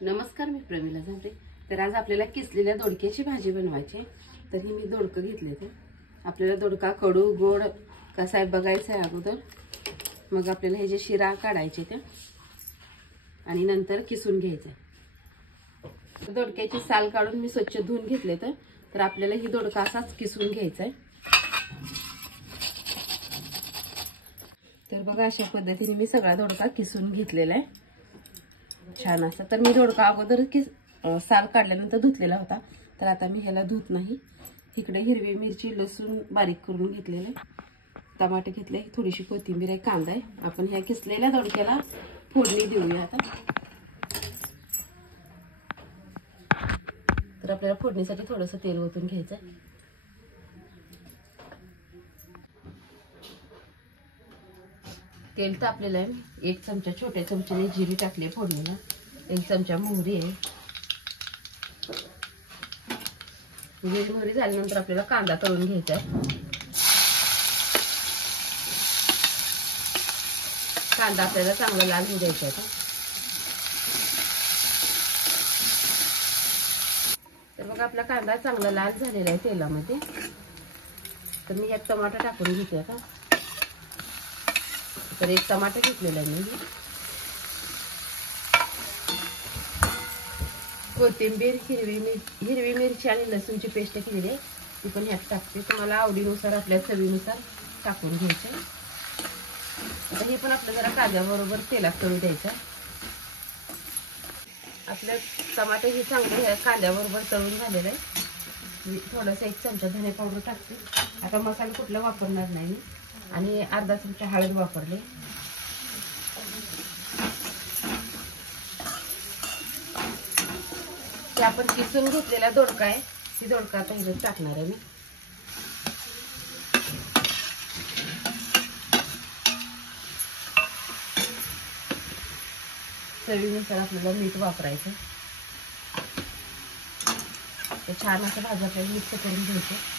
नमस्कार, मी प्रमिला झांबरे। तर आज आपल्याला किसलेल्या दोडक्याची भाजी बनवायची आहे। तर ही मी दोडकं घेतले ते आपल्याला दोडका कडू गोड कसा आहे बघायचं आहे अगोदर। मग आपल्याला हे जे शिरा काढायचे ते आणि नंतर किसून घ्यायचं। दोडक्याची साल काढून मी स्वच्छ धुवून घेतले तर आपल्याला ही दोडका असाच किसून घ्यायचा आहे। तर बघा अशा पद्धतीने मी सगळा दोडका किसून घेतलेला आहे छान असा। तर मी दोडका अगोदर साल काढल्यानंतर धुतलेला होता, तर आता मी ह्याला धुत नाही। इकडे हिरवी मिरची लसूण बारीक करून घेतलेले, टमाटे घेतले, थोडीशी कोथिंबीर आहे, कांदा आहे। आपण ह्या किसलेल्या दोडक्याला फोडणी देऊया आता। तर आपल्याला फोडणीसाठी थोडंसं तेल ओतून घ्यायचं आहे। तेल तापलेलं आहे। 1 चमचा छोट्या चमच्याने जिरे टाकले फोडणीला, 1 चमचा मोहरी आहे। जिरे मोहरी झाल्यानंतर आपल्याला कांदा तळून घ्यायचा आहे। कांदा आपल्याला चांगला लाल होऊ द्यायचा आहे। तर बघा आपला कांदा चांगला लाल झालेला आहे तेलामध्ये। तर मी यात टमाटर टाकून घेते आता। तर 1 टमाटर घेतलेला आहे मी। कोथिंबीर, हिरवी मिरची आणि लसूणची पेस्ट केलेली आहे, ती पण ह्यात टाकते। तुम्हाला आवडीनुसार आपल्या चवीनुसार टाकून घ्यायचे। आता हे पण आपलं जरा कांद्याबरोबर तेलात तळू द्यायचं। आपलं टमाटे हे चांगले कांद्याबरोबर तळून झालेलं आहे। मी थोडंसं 1 चमचा धने पावडर टाकते। आता मसाला कुठला वापरणार नाही मी, आणि अर्धा चमचा हळद वापरले। ते आपण किसून घेतलेला दोडका आहे, ती दोडका आता ह्याच्यात टाकणार आहे मी। चवीनुसार आपल्याला मीठ वापरायचं। ते छान असं भाजी आपल्याला मिक्स करून घ्यायचं।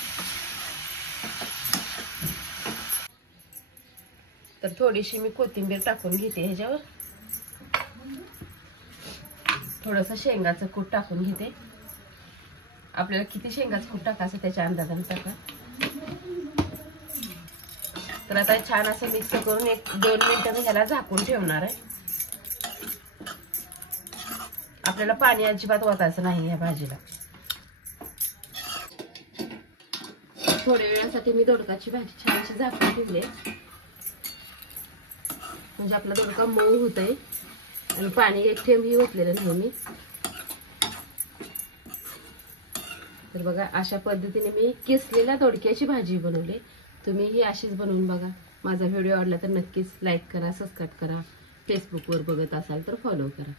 तर थोडीशी मी कोथिंबीर टाकून घेते ह्याच्यावर। थोडंसं शेंगाचं कूट टाकून घेते। आपल्याला किती शेंगाचं कूट टाकायचं त्याच्या अंदाजाने टाका। तर आता छान असं मिक्स करून 1-2 मिनिटं मी ह्याला झाकून ठेवणार आहे। आपल्याला पाणी अजिबात ओतायचं नाही या भाजीला। थोड्या वेळासाठी मी दोडकाची भाजी छान अशी झाकून ठेवली, म्हणजे आपला दोडका मऊ होतंय आणि पाणी 1 थेंबही ओतलेलं नाही मी। तर बघा अशा पद्धतीने मी किसलेल्या दोडक्याची भाजी बनवली। तुम्ही ही अशीच बनवून बघा। माझा व्हिडिओ आवडला तर नक्कीच लाईक करा, सबस्क्राईब करा। फेसबुकवर बघत असाल तर फॉलो करा।